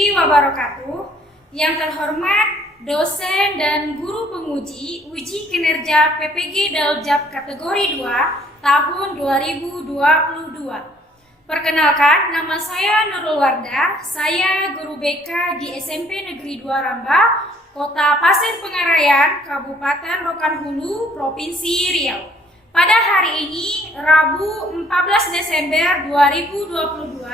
warahmatullahi wabarakatuh. Yang terhormat dosen dan guru penguji uji kinerja PPG Daljab kategori 2 tahun 2022. Perkenalkan, nama saya Nurul Wardah. Saya guru BK di SMP Negeri 2 Ramba, Kota Pasir Pengarayan, Kabupaten Rokan Hulu, Provinsi Riau. Pada hari ini, Rabu 14 Desember 2022,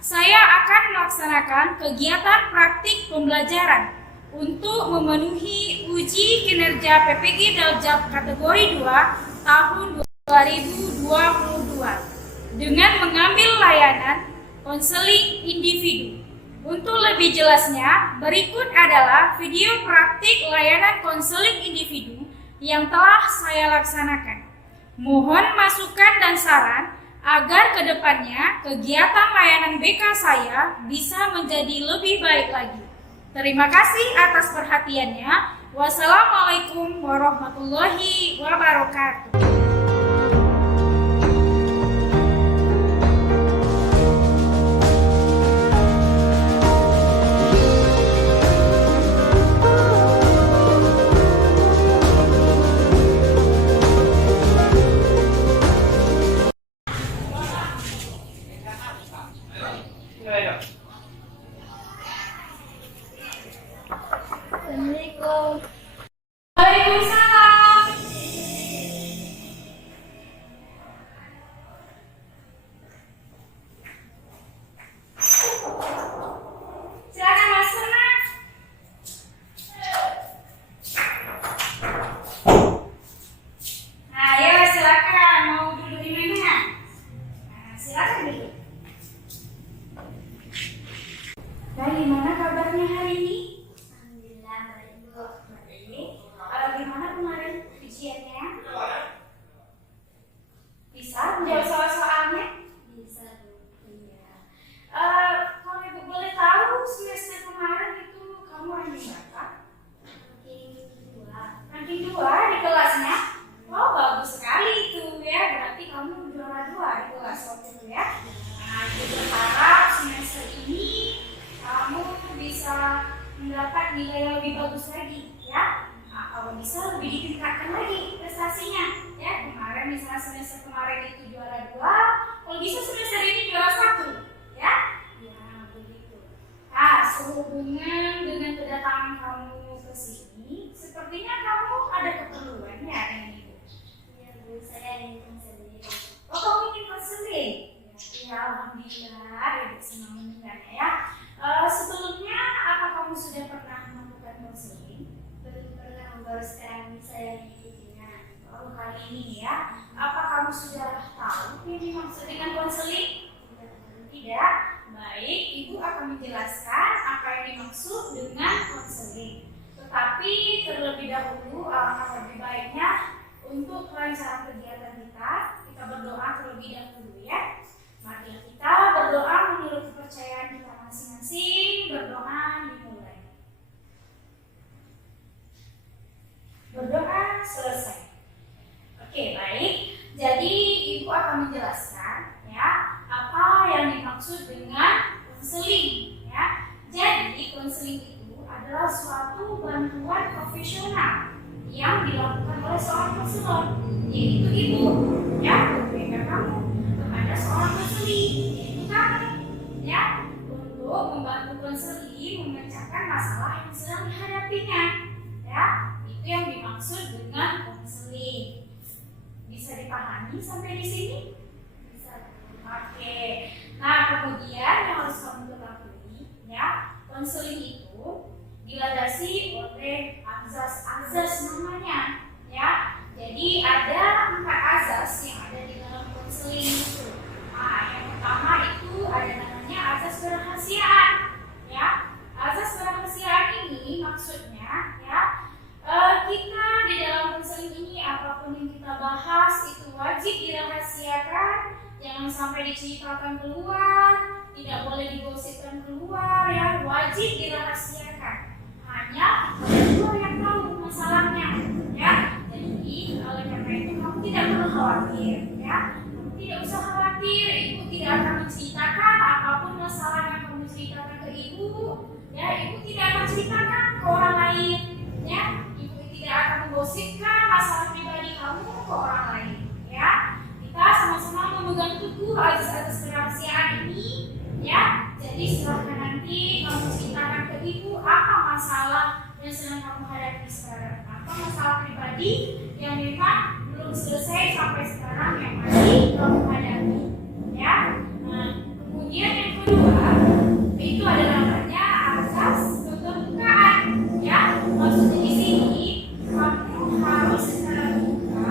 saya akan melaksanakan kegiatan praktik pembelajaran untuk memenuhi uji kinerja PPG Daljab kategori 2 tahun 2022 dengan mengambil layanan konseling individu. Untuk lebih jelasnya, berikut adalah video praktik layanan konseling individu yang telah saya laksanakan. Mohon masukan dan saran agar kedepannya kegiatan layanan BK saya bisa menjadi lebih baik lagi. Terima kasih atas perhatiannya. Wassalamualaikum warahmatullahi wabarakatuh. Assalamualaikum. Waalaikumsalam. Silakan masuk, Nak. Nah, ya silakan. Mau duduk di mana? Nah, silakan duduk. Bagaimana kabarnya hari ini? Alhamdulillah baik Bu. Gimana kemarin ujiannya? Bisa menjawab soal-soalnya? Bisa Bu. Iya. Kalau Ibu boleh tahu, semester kemarin itu kamu ranking berapa? Ranking 2 di kelasnya? Oh, bagus sekali itu ya. Berarti kamu juara 2 di kelas waktu itu ya. Nah, Ibu berharap semester ini kamu bisa mendapat nilai yang lebih bagus lagi ya. Nah, kalau bisa lebih ditingkatkan lagi prestasinya ya. Kemarin misalnya semester kemarin itu juara 2, kalau bisa semester ini juara 1 ya. Ya, begitu. Nah, sehubungan dengan kedatangan kamu ke sini, sepertinya kamu ada keperluan ya dengan Ibu. Iya Bu, saya ingin konseling. Oh, kamu ingin konseling? Ya, alhamdulillah, Ibu senang mendengarnya ya. Sebelumnya, apa kamu sudah pernah melakukan konseling? Belum pernah, baru sekarang ini saya mengikutinya. Oh, kali ini ya. Apa kamu sudah tahu yang dimaksud dengan konseling? Tidak. Baik, Ibu akan menjelaskan apa yang dimaksud dengan konseling. Tetapi terlebih dahulu, alangkah lebih baiknya untuk kelancaran kegiatan kita berdoa terlebih dahulu ya. Mari kita berdoa menurut kepercayaan kita masing-masing. Berdoa dimulai. Berdoa selesai. Oke, baik. Jadi Ibu akan menjelaskan ya apa yang dimaksud dengan konseling ya. Jadi konseling itu adalah suatu bantuan profesional yang dilakukan oleh seorang konselor, yaitu Ibu ya, berbeda kamu kepada seorang konseling, yaitu kamu ya, untuk membantu konseling memecahkan masalah yang sedang dihadapinya ya. Itu yang dimaksud dengan konseling. Bisa dipahami sampai di sini? Bisa. Oke. Nah, kemudian yang harus kamu ketahui ya, konseling itu dilandasi oleh azas-azas namanya ya. Jadi ada 4 azas yang ada di dalam konseling itu. Nah, yang pertama itu ada namanya azas kerahasiaan ya. Azas kerahasiaan ini maksudnya ya, kita di dalam konseling ini apapun yang kita bahas itu wajib dirahasiakan, jangan sampai diceritakan keluar, tidak boleh digosipkan keluar ya, wajib dirahasiakan. Hanya kita yang tahu masalahnya ya. Jadi oleh karena itu kamu tidak perlu khawatir ya. Kamu tidak usah khawatir, Ibu tidak akan menceritakan apapun masalah yang kamu menceritakan ke ibu, ya ibu tidak akan ceritakan ke orang lain, ya ibu tidak akan menggosipkan masalah pribadi kamu ke orang lain, ya kita sama-sama memegang teguh azas kerahasiaan ini, ya jadi silahkan nanti kamu ceritakan ke ibu apa masalah yang sedang kamu hadapi sekarang, apa masalah pribadi yang memang belum selesai sampai sekarang yang masih kamu hadapi, ya. Nah, kemudian yang kedua itu ada namanya azas keterbukaan, ya. Maksudnya di sini kamu harus secara terbuka,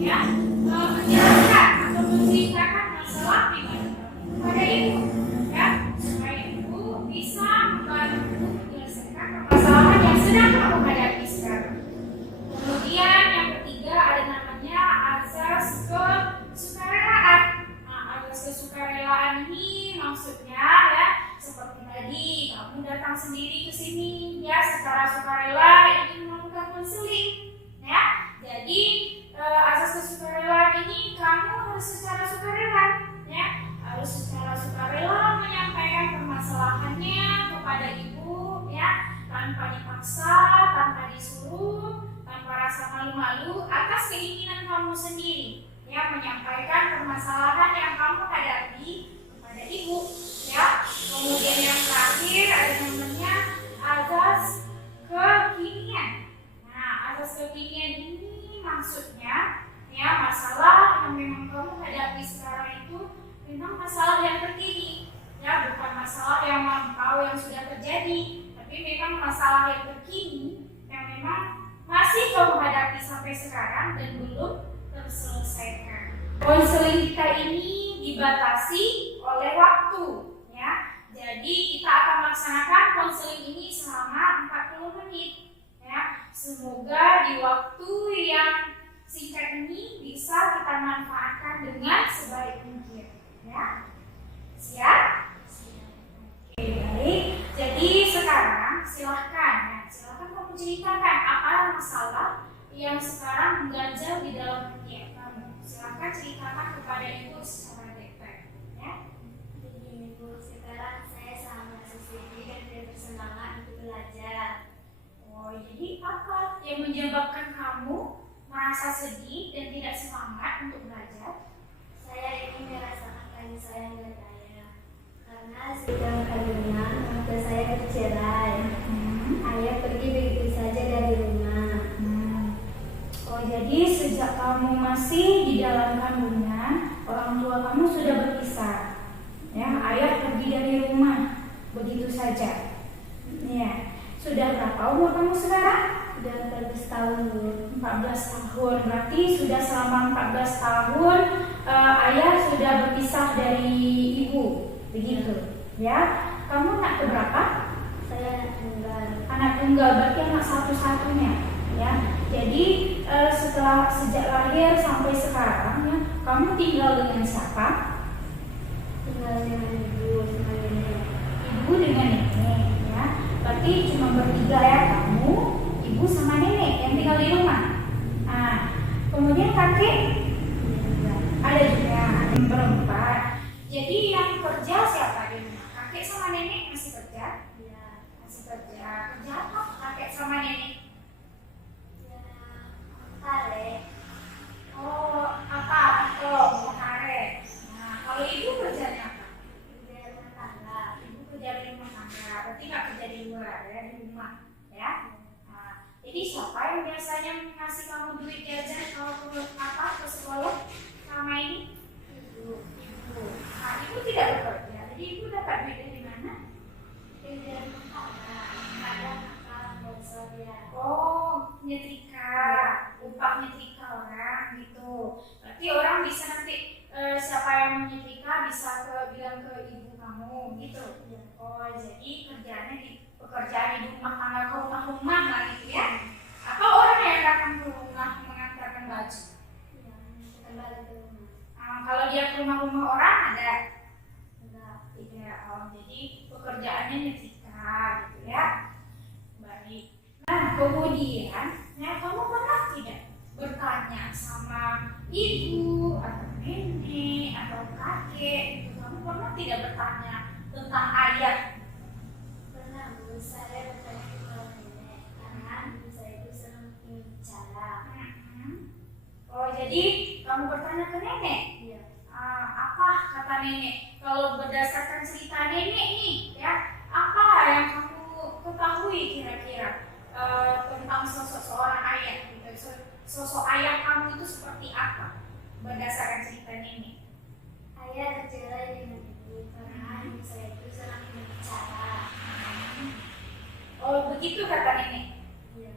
ya, menjelaskan atau menceritakan masalah pribadi kamu kepada ibu, ya, supaya ibu bisa membantu menyelesaikan permasalahan yang sedang kamu hadapi sekarang. Kemudian yang ketiga ada namanya azas kesukarelaan. Nah, azas kesukarelaan ini maksudnya ya seperti tadi kamu datang sendiri ke sini ya secara sukarela ingin melakukan konseling, ya. Jadi azas kesukarelaan ini kamu harus secara sukarela, ya, harus secara sukarela menyampaikan permasalahannya kepada ibu, ya, tanpa dipaksa, tanpa disuruh, tanpa rasa malu-malu atas keinginan kamu sendiri, ya, menyampaikan permasalahan yang kamu hadapi kepada ibu, ya. Kemudian yang terakhir ada namanya azas kekinian. Nah, azas kekinian ini maksudnya ya masalah yang memang kamu hadapi sekarang itu memang masalah yang terkini, ya, bukan masalah yang lampau yang sudah terjadi, tapi memang masalah yang terkini yang memang masih kamu hadapi sampai sekarang dan belum terselesaikan. Konseling kita ini dibatasi oleh waktu, ya. Jadi kita akan melaksanakan konseling ini selama 40 menit, ya. Semoga di waktu yang singkat ini bisa kita manfaatkan dengan sebaik mungkin, ya. Siap? Oke, baik. Jadi sekarang silahkan kamu ceritakan apa masalah yang sekarang mengganjal di dalam hati kamu. Silahkan ceritakan kepada ibu secara detail, ya. Begini Bu, sekarang saya sangat sedih dan tidak bersemangat untuk belajar. Oh, jadi apa yang menyebabkan kamu merasa sedih dan tidak semangat untuk belajar? Saya ingin merasakan kasih sayang dari ayah. Karena sejak kandungan, maka saya bercerai. Ayah pergi begitu saja dari rumah. Oh, jadi sejak kamu masih di dalam kandungan, orang tua kamu sudah berpisah. Ya, ayah pergi dari rumah begitu saja. Ya. Sudah berapa umur kamu sekarang? Sudah 14 tahun Bu. 14 tahun. Berarti sudah selama 14 tahun ayah sudah berpisah dari ibu. Begitu. Ya. Kamu anak keberapa? Saya anak tunggal. Anak tunggal, berarti anak satu-satunya, ya. Jadi sejak lahir sampai sekarang, ya, kamu tinggal dengan siapa? Tinggal dengan ibu sama nenek. Ibu dengan nenek, ya. Berarti cuma bertiga ya, kamu, ibu sama nenek yang tinggal di rumah. Nah, kemudian kakek ada juga, yang berempat. Jadi yang kerja siapa di rumah? Kakek sama nenek masih kerja? Ya. Masih kerja. Kerja apa kakek sama nenek? Tarik. Oh, apa? Oh, mau karet. Nah, kalau ibu kerjanya apa? Kerja rumah tangga. Ibu kerja di rumah tangga, berarti nggak kerja di luar ya, di rumah, ya. Nah, jadi siapa yang biasanya ngasih kamu duit jajan kalau ke sekolah selama ini? Ibu. Nah, ibu tidak bekerja, jadi ibu dapat duit dari mana? Kerja rumah tangga. Ada kakak bosor ya. Oh, nyetrika, upah nyetrika orang gitu. Berarti orang bisa nanti siapa yang menyetrika bisa bilang ke ibu kamu gitu. Oh, jadi kerjanya pekerjaan di rumah tangga ke rumah-rumah lah gitu ya. Atau orang yang datang ke rumah mengantarkan baju. Ya, kembali ke rumah. Kalau dia ke rumah-rumah orang ada? Enggak. Tidak. Oh, jadi pekerjaannya nyetrika gitu ya. Baik. Nah, kemudian, kamu pernah tidak bertanya sama ibu atau nenek atau kakek? Gitu. Kamu pernah tidak bertanya tentang ayah? Saya bertanya kepada nenek karena ibu saya itu sering bicara. Oh, jadi kamu bertanya ke nenek? Iya. Apa kata nenek? Kalau berdasarkan cerita nenek nih, ya, apa yang kamu ketahui kira-kira tentang sosok seorang ayah? Gitu. Sosok ayah kamu itu seperti apa? Berdasarkan cerita nenek. Ayah tercerai dengan ibu karena ibu saya itu sering bicara. Oh, begitu kata nenek. Iya.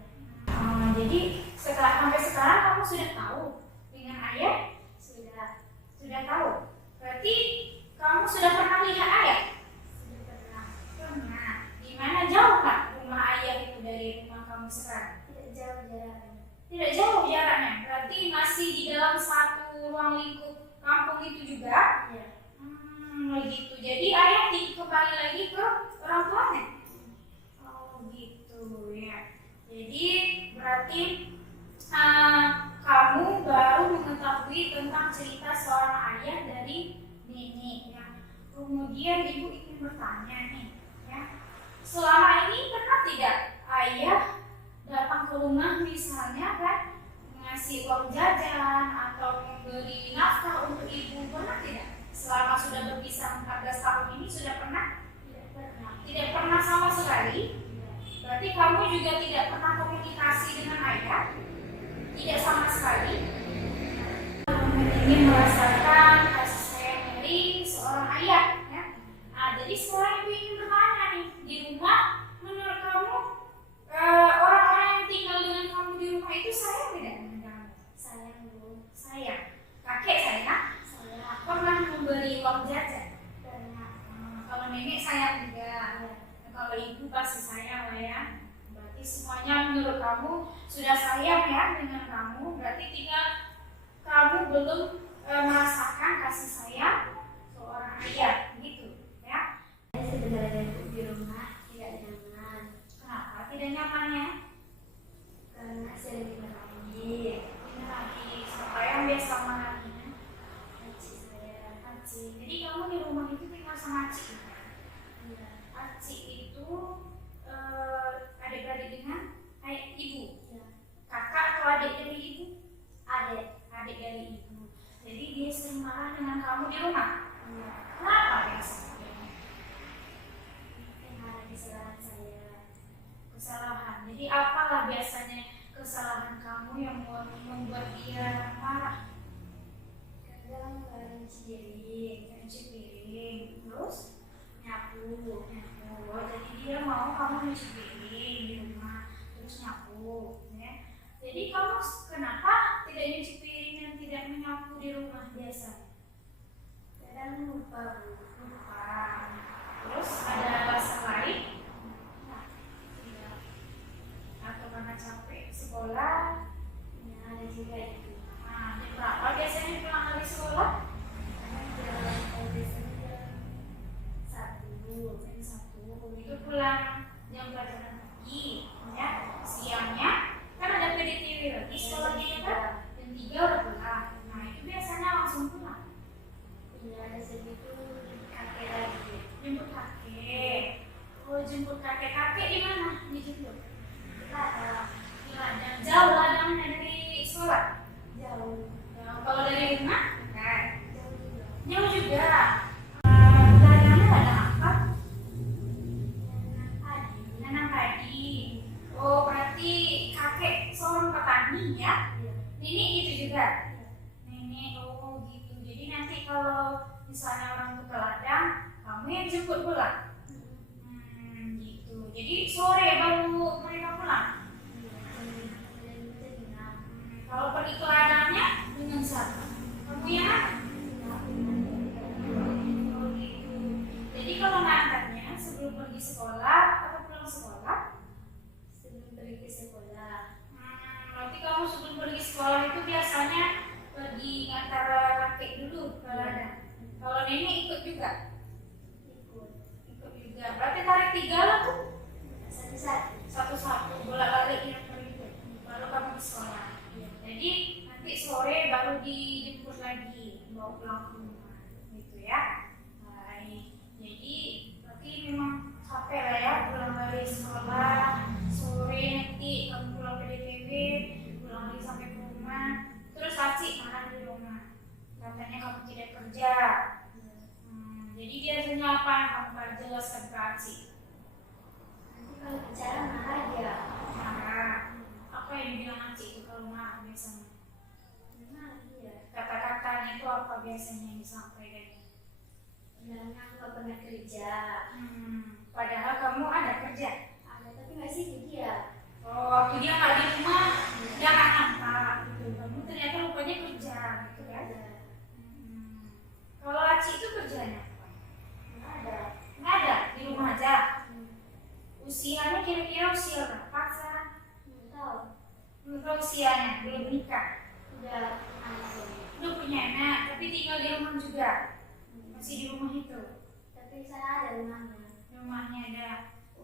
Jadi sampai sekarang kamu sudah tahu dengan ayah? Sudah tahu. Berarti kamu sudah pernah lihat ayah? Sudah pernah. Pernah. Di mana jauh Kak rumah ayah itu dari rumah kamu sekarang? Tidak jauh jaraknya. Tidak jauh jaraknya. Berarti masih di dalam satu ruang lingkup kampung itu juga? Iya. Begitu. Jadi ayah kembali lagi ke orang tuanya? Oh gitu ya. Jadi berarti kamu baru mengetahui tentang cerita seorang ayah dari nenek ya. Kemudian ibu ingin bertanya nih ya. Selama ini pernah tidak ayah datang ke rumah misalnya kan ngasih uang jajan atau memberi nafkah untuk ibu, pernah tidak? Selama sudah berpisah 14 tahun ini sudah pernah? Tidak pernah. Tidak pernah sama sekali? Berarti kamu juga tidak pernah komunikasi dengan ayah? Tidak sama sekali? Ingin merasakan kasih sayang dari seorang ayah ya? Jadi sekarang ibu ingin bertanya nih, di rumah menurut kamu orang-orang yang tinggal dengan kamu di rumah itu sayang tidak dengan kamu? Sayang bu. Sayang. Kakek sayang? Sayang. Pernah memberi uang jajan? Pernah. Kalau nenek sayang juga. Kalau ibu pasti sayang lah ya. Berarti semuanya menurut kamu sudah sayang ya dengan kamu. Berarti tinggal kamu belum merasakan kasih sayang seorang ayah gitu ya. Saya sebenarnya itu di rumah tidak nyaman. Kenapa tidak nyamannya? Karena sering dimarahi. Dimarahi. Siapa yang biasa marahinya? Aci saya. Aci. Jadi kamu di rumah itu tinggal sama Aci? Iya. Aci itu adik-adik dengan ayah ibu? Iya. Kakak atau adik dari ibu? Adik. Adik dari ibu. Jadi dia sering marah dengan kamu di rumah? Iya. Kenapa biasanya? Karena kesalahan saya. Kesalahan. Jadi apalah biasanya kesalahan kamu yang membuat dia marah? Kadang bareng sendiri. Cuci piring, terus nyapu. Oh, jadi dia mau kamu nyuci piring di rumah, terus nyapu, ya. Jadi kamu kenapa tidak nyuci piring dan tidak menyapu di rumah biasa? Kadang lupa bu. Lupa. Terus ada alasan lain? Nah, Tidak. Atau karena capek sekolah? ya ada juga itu. Nah, jam berapa biasanya pulang dari sekolah? Kadang biasanya jam 1. Jam 1. Itu pulang jam pelajaran pagi, ya. Siangnya kan ada PDTW lagi sekolahnya ya kan? Jam 3 udah pulang. Nah, itu biasanya langsung pulang. Iya ada segitu kakek lagi. Jemput kakek. Oh, jemput kakek di mana? Dijemput. Ada Di ladang. Jauh ladangnya dari sekolah. jauh. Kalau dari rumah? Kan. Jauh juga. Jauh juga. Ladangnya ladang apa? Nanam padi. Nanam padi. Oh, berarti kakek seorang petani ya? Iya. Nenek gitu juga? Nenek, oh gitu. Jadi nanti kalau misalnya orang tuh ke ladang, kamu yang jemput pulang? Gitu. Jadi sore baru mereka pulang? Kalau pergi ke ladangnya dengan siapa? Kamu yang angkat? Oh gitu. Jadi kalau ngangkatnya sebelum pergi sekolah atau pulang sekolah? Sebelum pergi ke sekolah. Berarti kamu sebelum pergi sekolah itu biasanya pergi ngantar kakek dulu ke ladang. Kalau nenek ikut juga? Ikut. Ikut juga. Berarti tarik 3 lah tuh? Satu-satu. Satu-satu bolak-balik yang begitu. Baru kamu ke sekolah. Jadi nanti sore baru dijemput lagi bawa pulang ke rumah, gitu ya. Baik. Jadi berarti memang capek lah ya pulang dari sekolah, sore nanti kamu pulang ke DPW, pulang lagi sampai ke rumah, terus Aci marah di rumah, katanya kamu tidak kerja. Jadi biasanya apa yang kamu gak jelaskan ke Aci? Nanti kalau bicara marah dia. Marah. Apa yang dibilang Aci itu kalau marah biasanya? Marah dia. Kata-katanya itu apa biasanya yang disampaikan? Bilangnya aku gak pernah kerja. Padahal kamu ada kerja. Ada tapi nggak sih dia. Oh, waktu dia nggak di rumah, dia nggak nampak gitu. Kamu ternyata rupanya kerja, gitu kan? Ada. Kalau Aci itu kerjanya apa? Nggak ada. Nggak ada, di rumah aja. Hmm. Usianya kira-kira usia berapa sekarang? Nggak tahu. Belum tahu usianya, belum nikah. Udah anak ini. Udah punya anak, tapi tinggal di rumah juga. Masih di rumah itu. Tapi saya ada rumahnya. Rumahnya ada.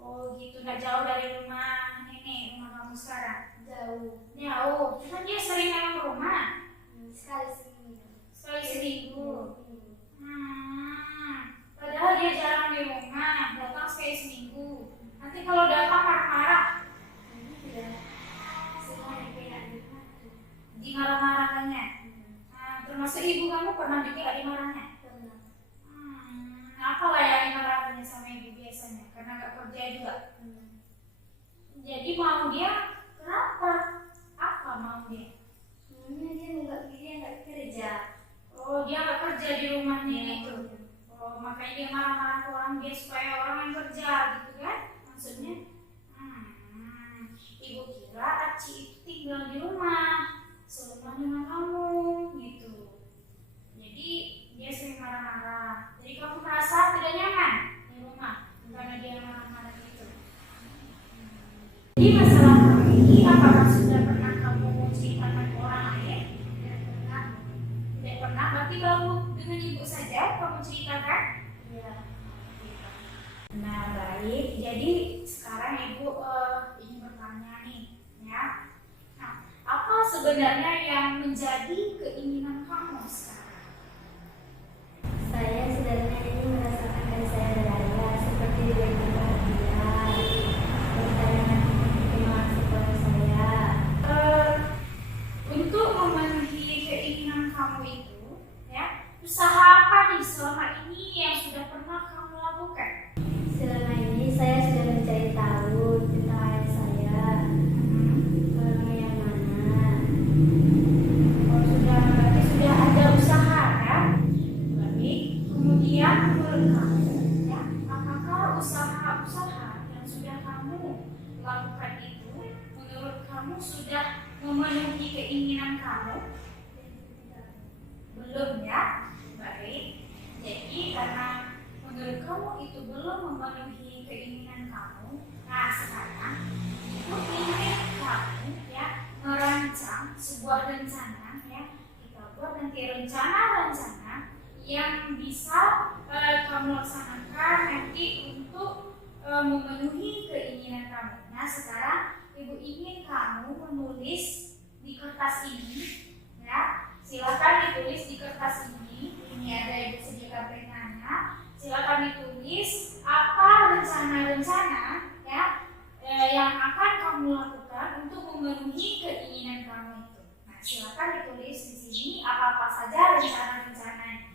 Oh gitu, nggak jauh dari rumah nenek, rumah kamu sekarang. Jauh. Jauh, kan dia sering main ke rumah. Sekali seminggu. Sekali seminggu. Hmm. Padahal dia jarang di rumah, datang sekali seminggu. Nanti kalau datang marah-marah, Iya. Semua yang kayak gitu. dimarah-marahkannya. Termasuk ibu kamu pernah juga dimarahnya. Pernah. Apa lah yang dimarahinnya sama ibu biasanya? Karena nggak kerja juga. Jadi mau dia kenapa? Apa mau dia? Sebenarnya dia nggak kerja. Oh, dia nggak kerja di rumahnya itu. Oh, makanya dia marah-marah ke orang dia supaya orang yang kerja gitu kan? Maksudnya, ibu kira Aci itu tinggal di rumah, serumah dengan kamu gitu. Jadi dia sering marah-marah. Jadi kamu merasa tidak nyaman di rumah karena dia marah-marah gitu. Jadi masalah kamu ini apakah sudah pernah kamu ceritakan ke orang lain? Tidak pernah, berarti baru dengan ibu saja kamu ceritakan? Iya. Nah baik, jadi sekarang ibu ingin bertanya nih, ya. Nah, apa sebenarnya yang menjadi keinginan kamu sekarang? Saya sebenarnya ini merasakan dari saya beraya seperti diberikan perhatian, bertanya terima kasih kepada saya. Untuk memenuhi keinginan kamu itu, ya, usaha apa nih selama ini yang sudah pernah kamu lakukan? Selama ini saya sudah mencari tahu tentang ayah saya, orangnya yang mana. Oh, berarti sudah ada usaha kan? Baik. Kemudian menurut kamu, ya, apakah usaha-usaha yang sudah kamu lakukan itu menurut kamu sudah memenuhi keinginan kamu? Belum ya? Baik. Jadi karena menurut kamu itu belum memenuhi keinginan kamu, nah sekarang ibu ingin kamu ya merancang sebuah rencana ya, kita buat nanti rencana-rencana yang bisa kamu laksanakan nanti untuk memenuhi keinginan kamu. Nah sekarang ibu ingin kamu menulis di kertas ini ya, silakan ditulis di kertas ini. Ini ada ibu sediakan penanya. Silakan ditulis apa rencana-rencana ya yang akan kamu lakukan untuk memenuhi keinginan kamu itu. Nah, silakan ditulis di sini apa-apa saja rencana-rencananya.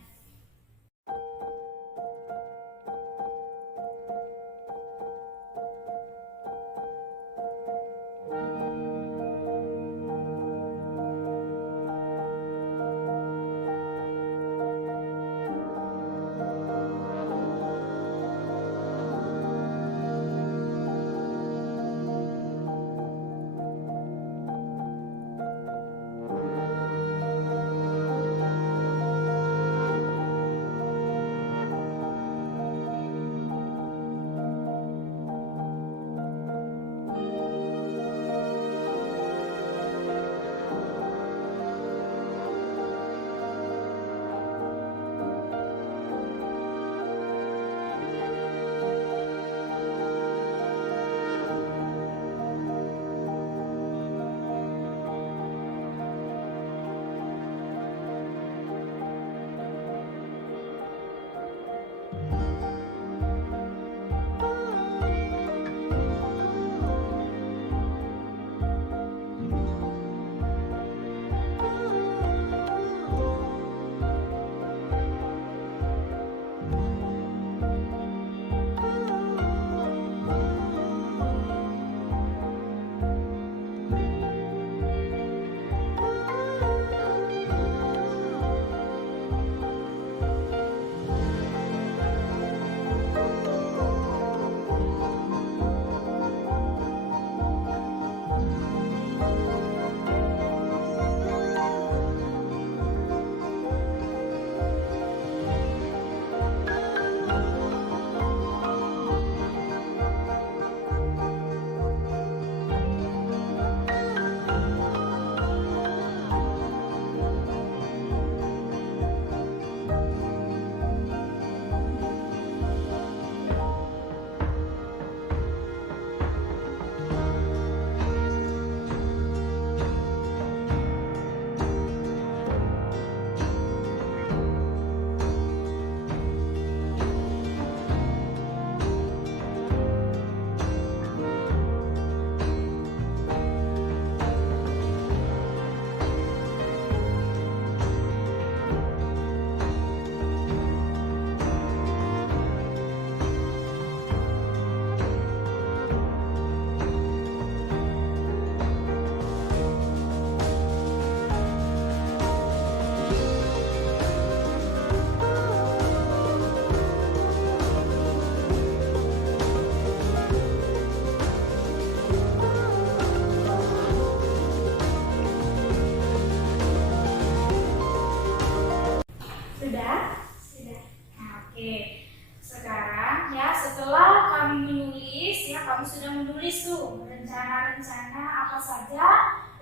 sudah menulis tuh rencana-rencana apa saja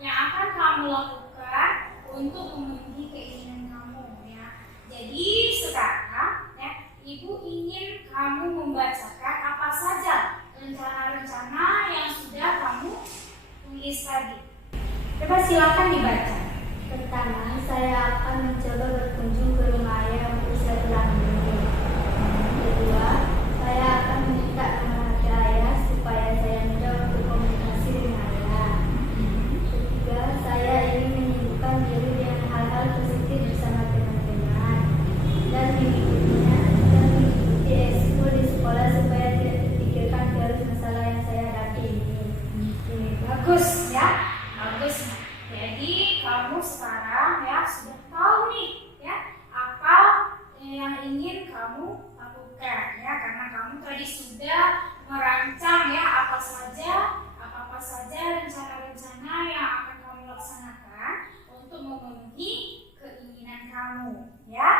yang akan kamu lakukan untuk memenuhi keinginan kamu ya. Jadi sekarang ya, Ibu ingin kamu membacakan apa saja rencana-rencana yang sudah kamu tulis tadi. Coba silakan dibaca. Pertama, saya akan mencoba berkunjung ke rumah ayah untuk silaturahmi. Kedua, saya akan meminta nomor HP ayah supaya saya mudah untuk komunikasi dengan ayah. Ketiga, saya ingin menyibukkan diri dengan hal-hal positif bersama teman-teman dan mengikuti ekskul di sekolah supaya tidak terpikirkan terus masalah yang saya hadapi ini. Bagus ya, bagus. Jadi kamu sekarang ya sudah tahu nih ya apa yang ingin kamu lakukan ya, karena kamu tadi sudah merancang ya apa saja rencana-rencana yang akan kamu laksanakan untuk memenuhi keinginan kamu ya.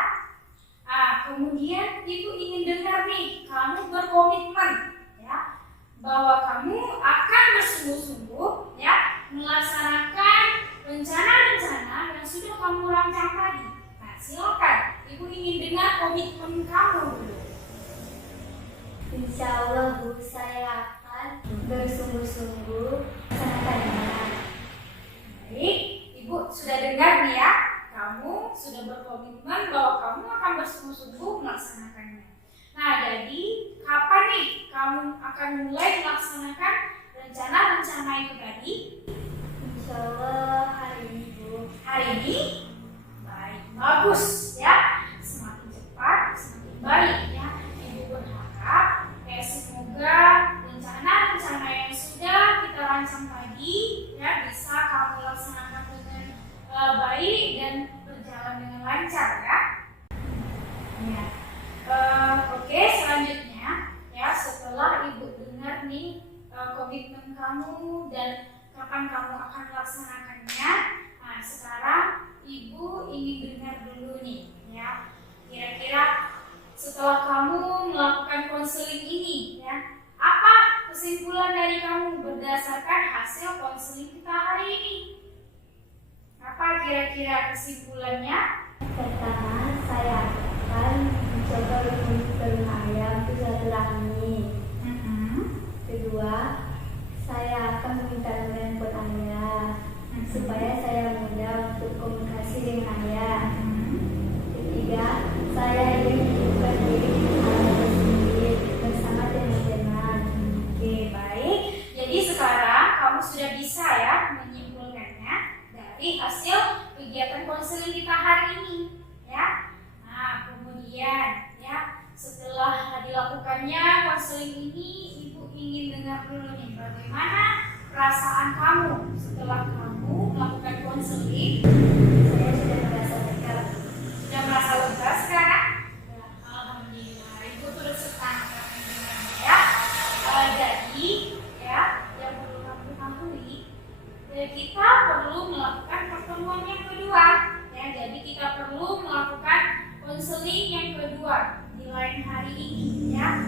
Kemudian Ibu ingin dengar nih kamu berkomitmen ya bahwa kamu akan bersungguh-sungguh ya melaksanakan rencana-rencana yang sudah kamu rancang tadi. Nah, silakan. Ibu ingin dengar komitmen kamu dulu. Insya Allah Bu, saya akan bersungguh-sungguh melaksanakannya. Baik, Ibu sudah dengar nih ya. Kamu sudah berkomitmen bahwa kamu akan bersungguh-sungguh melaksanakannya. Nah, jadi kapan nih kamu akan mulai melaksanakan rencana-rencana itu tadi? Insya Allah hari ini Bu. Hari ini? Baik, bagus ya. Semakin cepat, semakin baik ya. Ibu berharap semoga rencana-rencana yang sudah kita rancang tadi ya bisa kamu laksanakan dengan baik dan berjalan dengan lancar ya. Ya. Oke, selanjutnya ya setelah Ibu dengar nih komitmen kamu dan kapan kamu akan melaksanakannya. Nah, sekarang Ibu ingin dengar dulu nih ya. Kira-kira setelah kamu melakukan konseling ini ya, apa kesimpulan dari kamu berdasarkan hasil konseling kita hari ini? Apa kira-kira kesimpulannya? Pertama, saya akan mencoba berkunjung ke rumah ayah untuk silaturahmi. Kedua, saya akan meminta nomor handphone ayah supaya saya mudah untuk komunikasi dengan ayah. Ketiga, saya ingin menyibukkan diri dengan hal positif bersama teman-teman. Oke, baik. Jadi sekarang kamu sudah bisa ya menyimpulkannya dari hasil kegiatan konseling kita hari ini ya. Nah, kemudian ya setelah dilakukannya konseling ini, Ibu ingin dengar dulu nih bagaimana perasaan kamu setelah kamu melakukan konseling. Saya sudah merasa lega. Sudah merasa lega sekarang? Ya, alhamdulillah. Ibu turut senang ya. Jadi ya yang perlu kamu ketahui, kita perlu melakukan pertemuan yang kedua ya. Jadi kita perlu melakukan konseling yang kedua di lain hari ini ya,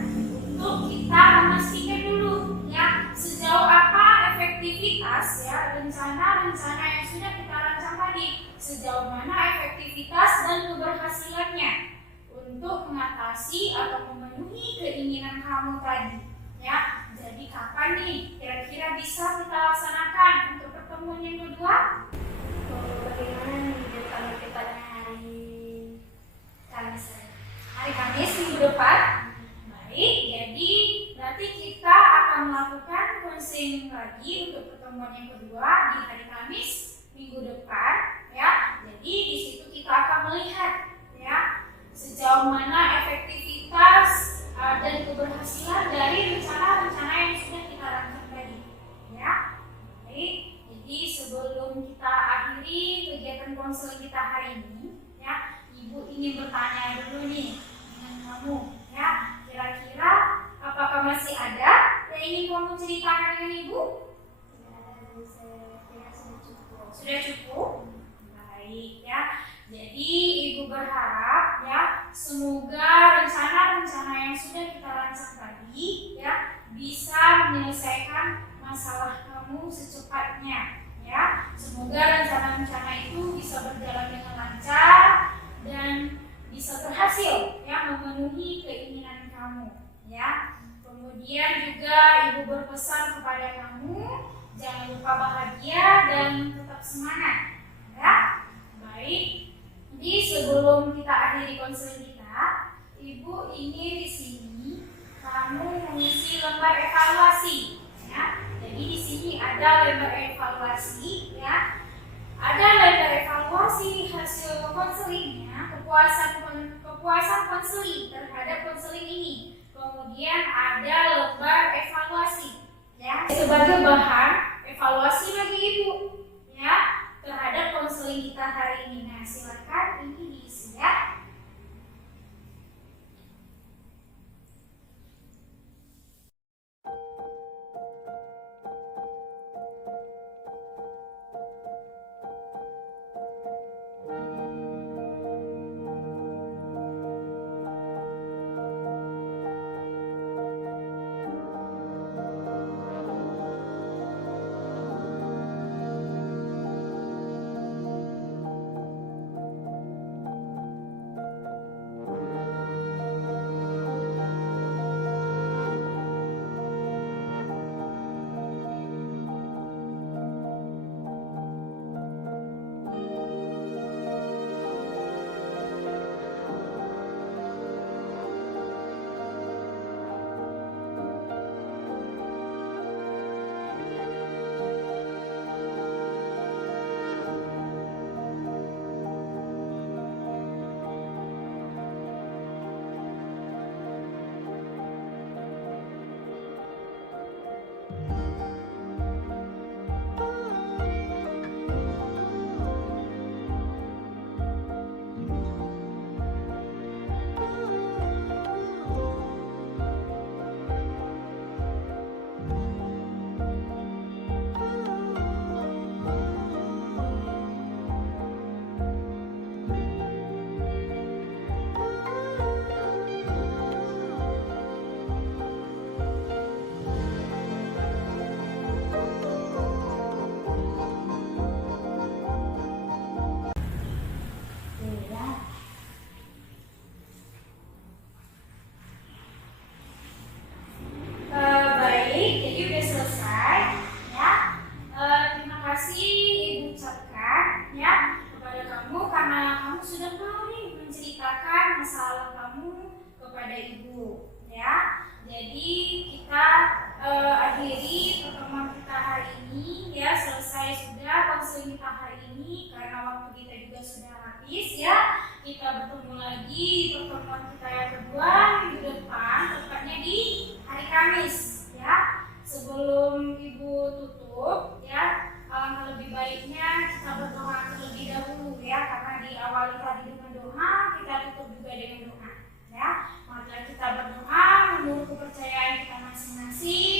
untuk kita memastikan dulu ya sejauh apa efektivitas ya rencana-rencana yang sudah kita rancang tadi, sejauh mana efektivitas dan keberhasilannya untuk mengatasi atau memenuhi keinginan kamu tadi ya. Jadi kapan nih kira-kira bisa kita laksanakan untuk pertemuan yang kedua? Bagaimana minggu kami tepatnya hari Kamis? Hari Kamis minggu depan. Baik, jadi berarti kita akan melakukan konseling lagi untuk pertemuan yang kedua di hari Kamis minggu depan ya. Jadi di situ kita akan melihat ya sejauh mana efektivitas dan keberhasilan dari rencana-rencana yang sudah kita rancang tadi ya. Baik, jadi sebelum kita akhiri kegiatan konseling kita hari ini ya, Ibu ingin bertanya dulu nih dengan kamu ya, kira-kira apakah masih ada yang ingin kamu ceritakan dengan Ibu? Sudah cukup? Baik ya. Jadi Ibu berharap ya semoga rencana-rencana yang sudah kita rancang tadi ya bisa menyelesaikan masalah kamu secepatnya. Ya, semoga rencana-rencana itu bisa berjalan dengan lancar dan bisa berhasil ya memenuhi keinginan kamu. Ya, kemudian juga ibu berpesan kepada kamu jangan lupa bahagia dan tetap semangat. Ya, baik. Jadi sebelum kita akhiri konseling kita, ibu ingin di sini kamu mengisi lembar evaluasi. Ya, jadi di sini ada lembar evaluasi. Ya, ada lembar evaluasi hasil konselingnya, kepuasan konseling terhadap konseling ini. Kemudian ada lembar evaluasi. Ya, sebagai bahan evaluasi bagi ibu. Ya, terhadap konseling kita hari ini. Nah, silakan ini diisi ya. Baik, jadi udah selesai ya. Terima kasih ibu ucapkan ya kepada kamu karena kamu sudah mau nih menceritakan masalah kamu kepada ibu ya. Jadi kita akhiri pertemuan kita hari ini ya, selesai sudah konseling kita hari ini karena waktu kita juga sudah habis ya. Kita bertemu lagi di pertemuan kita yang kedua minggu depan, tepatnya di hari Kamis ya. Sebelum ibu tutup ya, alangkah lebih baiknya kita berdoa terlebih dahulu ya, karena diawali tadi dengan doa, kita tutup juga dengan doa ya. Maka kita berdoa menurut kepercayaan kita masing-masing.